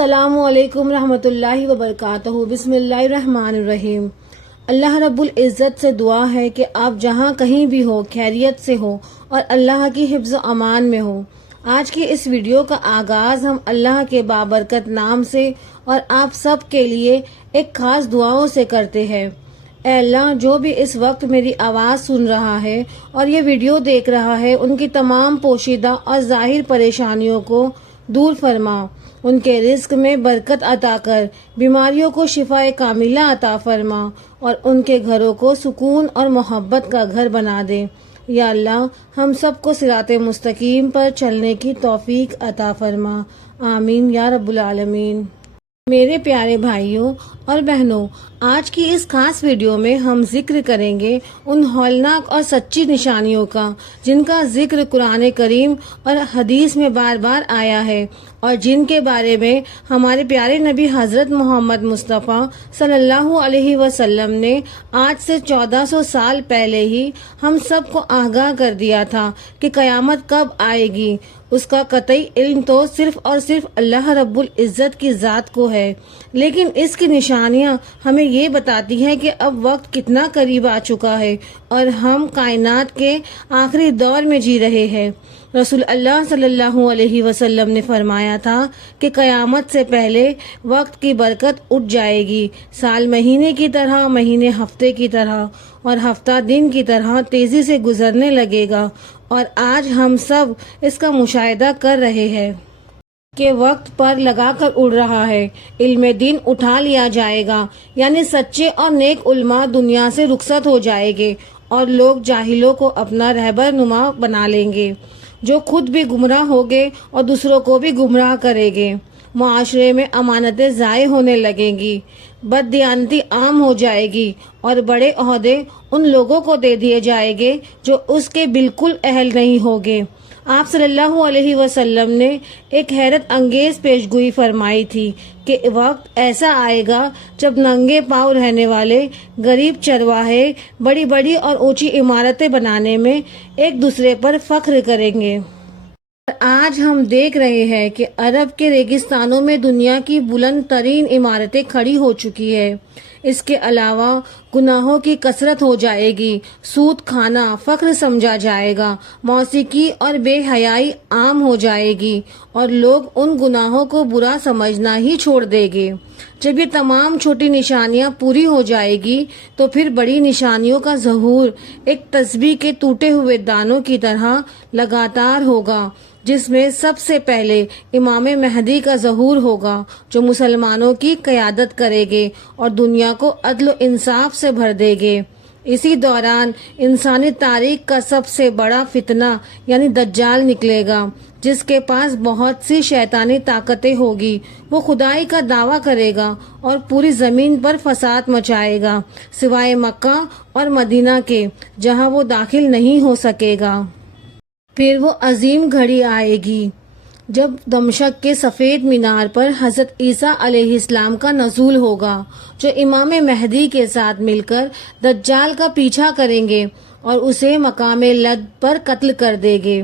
السلام علیکم رحمۃ اللہ وبرکاتہ۔ بسم اللہ الرحمن الرحیم۔ اللہ رب العزت سے دعا ہے کہ آپ جہاں کہیں بھی ہو خیریت سے ہو اور اللہ کی حفظ و امان میں ہو۔ آج کی اس ویڈیو کا آغاز ہم اللہ کے بابرکت نام سے اور آپ سب کے لیے ایک خاص دعاؤں سے کرتے ہیں۔ اے اللہ، جو بھی اس وقت میری آواز سن رہا ہے اور یہ ویڈیو دیکھ رہا ہے، ان کی تمام پوشیدہ اور ظاہر پریشانیوں کو دور فرما، ان کے رزق میں برکت عطا کر، بیماریوں کو شفا کاملہ عطا فرما اور ان کے گھروں کو سکون اور محبت کا گھر بنا دے۔ یا اللہ، ہم سب کو صراط مستقیم پر چلنے کی توفیق عطا فرما، آمین یا رب العالمین۔ میرے پیارے بھائیوں اور بہنوں، آج کی اس خاص ویڈیو میں ہم ذکر کریں گے ان ہولناک اور سچی نشانیوں کا جن کا ذکر قرآن کریم اور حدیث میں بار بار آیا ہے اور جن کے بارے میں ہمارے پیارے نبی حضرت محمد مصطفیٰ صلی اللہ علیہ وسلم نے آج سے 1400 سال پہلے ہی ہم سب کو آگاہ کر دیا تھا کہ قیامت کب آئے گی۔ اس کا قطعی علم تو صرف اور صرف اللہ رب العزت کی ذات کو ہے، لیکن اس کی نشانیاں ہمیں یہ بتاتی ہیں کہ اب وقت کتنا قریب آ چکا ہے اور ہم کائنات کے آخری دور میں جی رہے ہیں۔ رسول اللہ صلی اللہ علیہ وسلم نے فرمایا تھا کہ قیامت سے پہلے وقت کی برکت اٹھ جائے گی، سال مہینے کی طرح، مہینے ہفتے کی طرح اور ہفتہ دن کی طرح تیزی سے گزرنے لگے گا، اور آج ہم سب اس کا مشاہدہ کر رہے ہیں کہ وقت پر لگا کر اڑ رہا ہے۔ علم دین اٹھا لیا جائے گا، یعنی سچے اور نیک علماء دنیا سے رخصت ہو جائیں گے اور لوگ جاہلوں کو اپنا رہبر نما بنا لیں گے، جو خود بھی گمراہ ہوگے اور دوسروں کو بھی گمراہ کریں گے۔ معاشرے میں امانتیں ضائع ہونے لگیں گی، بددیانتی عام ہو جائے گی اور بڑے عہدے ان لوگوں کو دے دیے جائیں گے جو اس کے بالکل اہل نہیں ہوگے۔ آپ صلی اللہ علیہ وسلم نے ایک حیرت انگیز پیشگوئی فرمائی تھی کہ وقت ایسا آئے گا جب ننگے پاؤں رہنے والے غریب چرواہے بڑی بڑی اور اونچی عمارتیں بنانے میں ایک دوسرے پر فخر کریں گے۔ آج ہم دیکھ رہے ہیں کہ عرب کے ریگستانوں میں دنیا کی بلند ترین عمارتیں کھڑی ہو چکی ہے۔ اس کے علاوہ گناہوں کی کثرت ہو جائے گی، سود کھانا فخر سمجھا جائے گا، موسیقی اور بے حیائی عام ہو جائے گی اور لوگ ان گناہوں کو برا سمجھنا ہی چھوڑ دیں گے۔ جب یہ تمام چھوٹی نشانیاں پوری ہو جائے گی تو پھر بڑی نشانیوں کا ظہور ایک تسبیح کے ٹوٹے ہوئے دانوں کی طرح لگاتار ہوگا، جس میں سب سے پہلے امام مہدی کا ظہور ہوگا، جو مسلمانوں کی قیادت کرے گے اور دنیا کو عدل و انصاف سے بھر دے گے۔ اسی دوران انسانی تاریخ کا سب سے بڑا فتنہ یعنی دجال نکلے گا، جس کے پاس بہت سی شیطانی طاقتیں ہوگی۔ وہ خدائی کا دعویٰ کرے گا اور پوری زمین پر فساد مچائے گا، سوائے مکہ اور مدینہ کے جہاں وہ داخل نہیں ہو سکے گا۔ پھر وہ عظیم گھڑی آئے گی جب دمشق کے سفید مینار پر حضرت عیسیٰ علیہ السلام کا نزول ہوگا، جو امام مہدی کے ساتھ مل کر دجال کا پیچھا کریں گے اور اسے مقام لد پر قتل کر دیں گے۔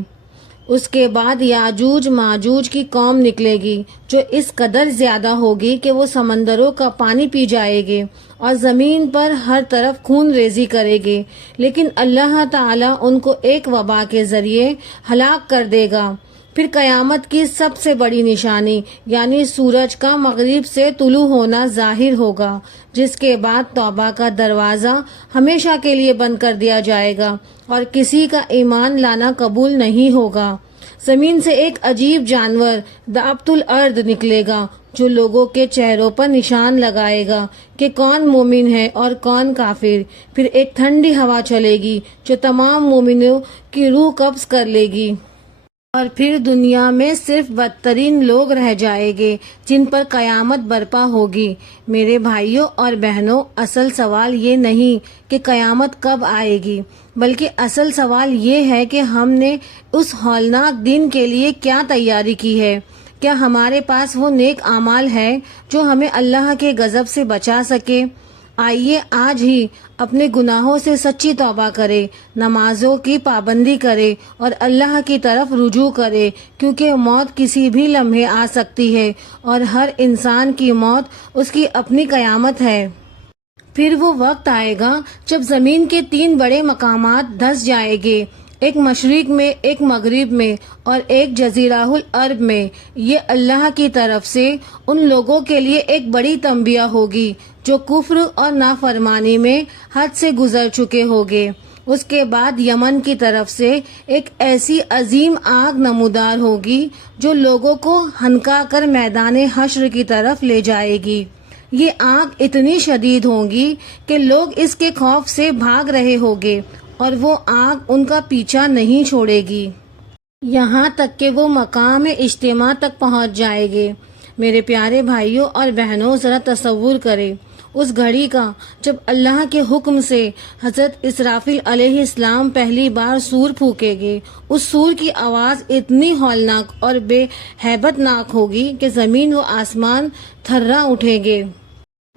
اس کے بعد یاجوج ماجوج کی قوم نکلے گی، جو اس قدر زیادہ ہوگی کہ وہ سمندروں کا پانی پی جائے گے اور زمین پر ہر طرف خون ریزی کرے گے، لیکن اللہ تعالیٰ ان کو ایک وبا کے ذریعے ہلاک کر دے گا۔ پھر قیامت کی سب سے بڑی نشانی یعنی سورج کا مغرب سے طلوع ہونا ظاہر ہوگا، جس کے بعد توبہ کا دروازہ ہمیشہ کے لیے بند کر دیا جائے گا اور کسی کا ایمان لانا قبول نہیں ہوگا۔ زمین سے ایک عجیب جانور دابۃ الارض نکلے گا، جو لوگوں کے چہروں پر نشان لگائے گا کہ کون مومن ہے اور کون کافر۔ پھر ایک ٹھنڈی ہوا چلے گی جو تمام مومنوں کی روح قبض کر لے گی، اور پھر دنیا میں صرف بدترین لوگ رہ جائیں گے جن پر قیامت برپا ہوگی۔ میرے بھائیوں اور بہنوں، اصل سوال یہ نہیں کہ قیامت کب آئے گی، بلکہ اصل سوال یہ ہے کہ ہم نے اس ہولناک دن کے لیے کیا تیاری کی ہے۔ کیا ہمارے پاس وہ نیک اعمال ہے جو ہمیں اللہ کے غضب سے بچا سکے؟ آئیے آج ہی اپنے گناہوں سے سچی توبہ کرے، نمازوں کی پابندی کرے اور اللہ کی طرف رجوع کرے، کیونکہ موت کسی بھی لمحے آ سکتی ہے اور ہر انسان کی موت اس کی اپنی قیامت ہے۔ پھر وہ وقت آئے گا جب زمین کے 3 بڑے مقامات دھس جائیں گے، ایک مشرق میں، ایک مغرب میں اور ایک جزیرہ العرب میں۔ یہ اللہ کی طرف سے ان لوگوں کے لیے ایک بڑی تنبیہ ہوگی جو کفر اور نافرمانی میں حد سے گزر چکے ہوگے۔ اس کے بعد یمن کی طرف سے ایک ایسی عظیم آگ نمودار ہوگی جو لوگوں کو ہنکا کر میدان حشر کی طرف لے جائے گی۔ یہ آگ اتنی شدید ہوگی کہ لوگ اس کے خوف سے بھاگ رہے ہوگے اور وہ آگ ان کا پیچھا نہیں چھوڑے گی یہاں تک کہ وہ مقام اجتماع تک پہنچ جائے گے۔ میرے پیارے بھائیوں اور بہنوں، ذرا تصور کریں اس گھڑی کا جب اللہ کے حکم سے حضرت اسرافیل علیہ السلام پہلی بار سور پھونکے گے۔ اس سور کی آواز اتنی ہولناک اور بے ہیبت ناک ہوگی کہ زمین و آسمان تھرا اٹھیں گے۔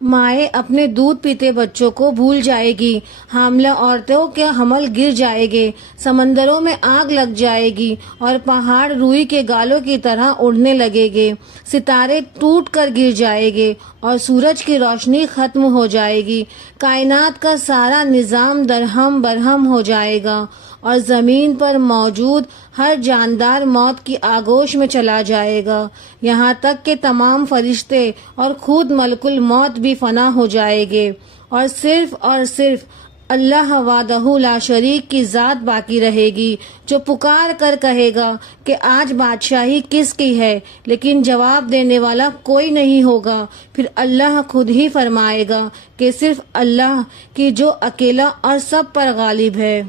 مائیں اپنے دودھ پیتے بچوں کو بھول جائے گی، حاملہ عورتوں کے حمل گر جائے گے، سمندروں میں آگ لگ جائے گی اور پہاڑ روئی کے گالوں کی طرح اڑنے لگے گے، ستارے ٹوٹ کر گر جائیں گے اور سورج کی روشنی ختم ہو جائے گی، کائنات کا سارا نظام درہم برہم ہو جائے گا اور زمین پر موجود ہر جاندار موت کی آغوش میں چلا جائے گا، یہاں تک کہ تمام فرشتے اور خود ملک الموت بھی فنا ہو جائے گے اور صرف اللہ وحدہ لا شریک کی ذات باقی رہے گی جو پکار کر کہے گا کہ آج بادشاہی کس کی ہے، لیکن جواب دینے والا کوئی نہیں ہوگا۔ پھر اللہ خود ہی فرمائے گا کہ صرف اللہ کی جو اکیلا اور سب پر غالب ہے۔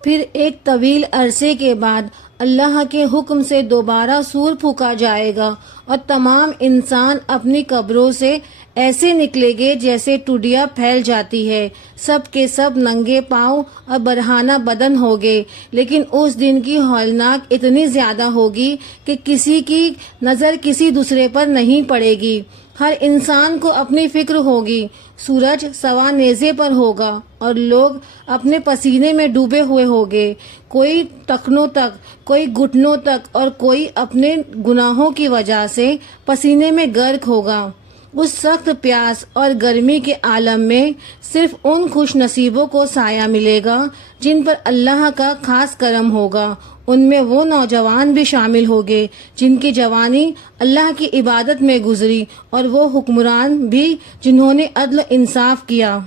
پھر ایک طویل عرصے کے بعد اللہ کے حکم سے دوبارہ سور پھونکا جائے گا اور تمام انسان اپنی قبروں سے ایسے نکلے گے جیسے ٹڈیاں پھیل جاتی ہے، سب کے سب ننگے پاؤں اور برہنہ بدن ہوگے، لیکن اس دن کی ہولناک اتنی زیادہ ہوگی کہ کسی کی نظر کسی دوسرے پر نہیں پڑے گی، ہر انسان کو اپنی فکر ہوگی، سورج سوا نیزے پر ہوگا اور لوگ اپنے پسینے میں ڈوبے ہوئے ہوگے، کوئی ٹخنوں تک، کوئی گھٹنوں تک اور کوئی اپنے گناہوں کی وجہ سے پسینے میں غرق ہوگا۔ اس سخت پیاس اور گرمی کے عالم میں صرف ان خوش نصیبوں کو سایہ ملے گا جن پر اللہ کا خاص کرم ہوگا، ان میں وہ نوجوان بھی شامل ہوگے جن کی جوانی اللہ کی عبادت میں گزری اور وہ حکمران بھی جنہوں نے عدل و انصاف کیا۔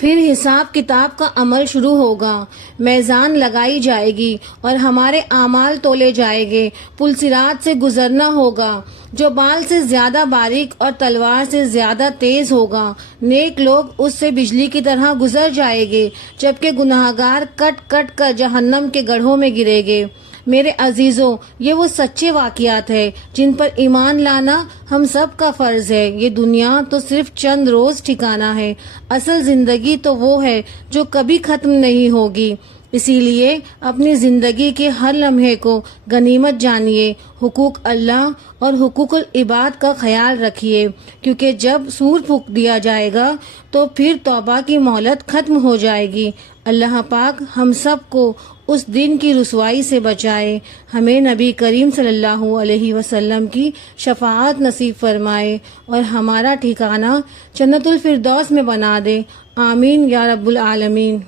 پھر حساب کتاب کا عمل شروع ہوگا، میزان لگائی جائے گی اور ہمارے اعمال تولے جائیں گے، پل صراط سے گزرنا ہوگا جو بال سے زیادہ باریک اور تلوار سے زیادہ تیز ہوگا، نیک لوگ اس سے بجلی کی طرح گزر جائیں گے جبکہ گناہگار کٹ کٹ کر جہنم کے گڑھوں میں گریں گے۔ میرے عزیزوں، یہ وہ سچے واقعات ہیں جن پر ایمان لانا ہم سب کا فرض ہے۔ یہ دنیا تو صرف چند روز ٹھکانہ ہے، اصل زندگی تو وہ ہے جو کبھی ختم نہیں ہوگی۔ اسی لیے اپنی زندگی کے ہر لمحے کو غنیمت جانیے، حقوق اللہ اور حقوق العباد کا خیال رکھیے، کیونکہ جب سور پھونک دیا جائے گا تو پھر توبہ کی مہلت ختم ہو جائے گی۔ اللہ پاک ہم سب کو اس دن کی رسوائی سے بچائے، ہمیں نبی کریم صلی اللہ علیہ وسلم کی شفاعت نصیب فرمائے اور ہمارا ٹھکانہ جنت الفردوس میں بنا دے، آمین یا رب العالمین۔